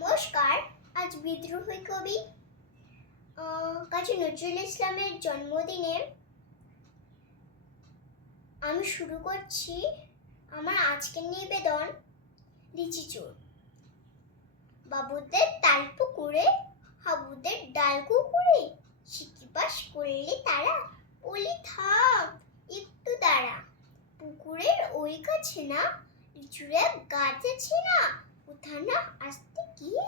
নমস্কার। আজ বিদ্রোহী কবি কাজী নজরুল ইসলামের জন্মদিনে আমি শুরু করছি আমার আজকের নিবেদন লিচি চোর। বাবুদের তাল পুকুরে হাবুদের ডাল কুকুরে সিকি পাস করলে তারা বলি থাম একটু দাঁড়া। পুকুরের ওই কাছে না লিচুরে গাছ আছে না, কোথাও না আসতে গিয়ে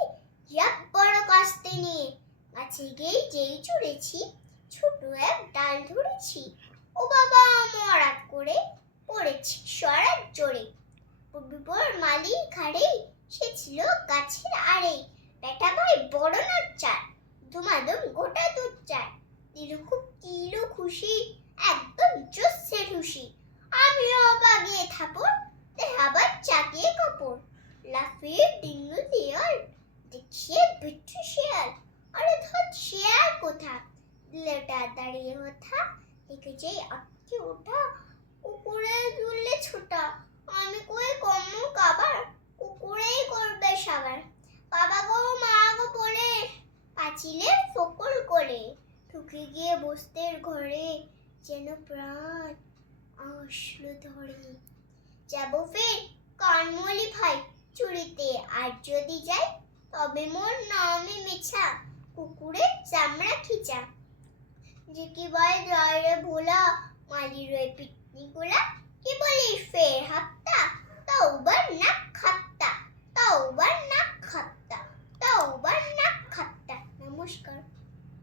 এক বড় কাস্তে নিয়ে গাছে গিয়ে যেই চড়েছি ছোট এক ডাল ধরেছি। ও বাবা মরাত করে পড়েছি সরাত জোরে। বিপর মালির ঘাড়ে সে ছিল গাছের আড়ে। বেটা ভাই বড় নাচ্চার ধুমাধুম গোটা দুধ চার। দিল খুশি একদম জোসে খুশি। আমিও বাগিয়ে থাপড় দেখাবার চাকিয়ে কাপড়। লাফিয়ে ডিঙ্গু দেয়াল দেখিয়ে বিচ্ছু শিয়াল। আরে ধর শিয়াল কোথা দিলটা দাঁড়িয়ে ওঠা দেখে যেই আটকে ওঠা। কুকুরে দুললে ছোটা আমি কই কম কাবার কুকুরেই করবে সাবার। বাবা গো মা গো বলে পাঁচিলে ফকল করে ঢুকে গিয়ে বস্তের ঘরে যেন প্রাণ আসলো ধরে। যাবো ফের কানমলি ভাই চুরিতে আর যদি যাই তবে মোর নামে মিছা কুকুরের চামড়া খিচা। যে কি বল জয় ভোলা মালির ওই পিটনি গোলা কি বলিস ফের হাত্তা তওবার না খাত্তা তওবার না খাত্তা তওবার না খাত্তা। নমস্কার।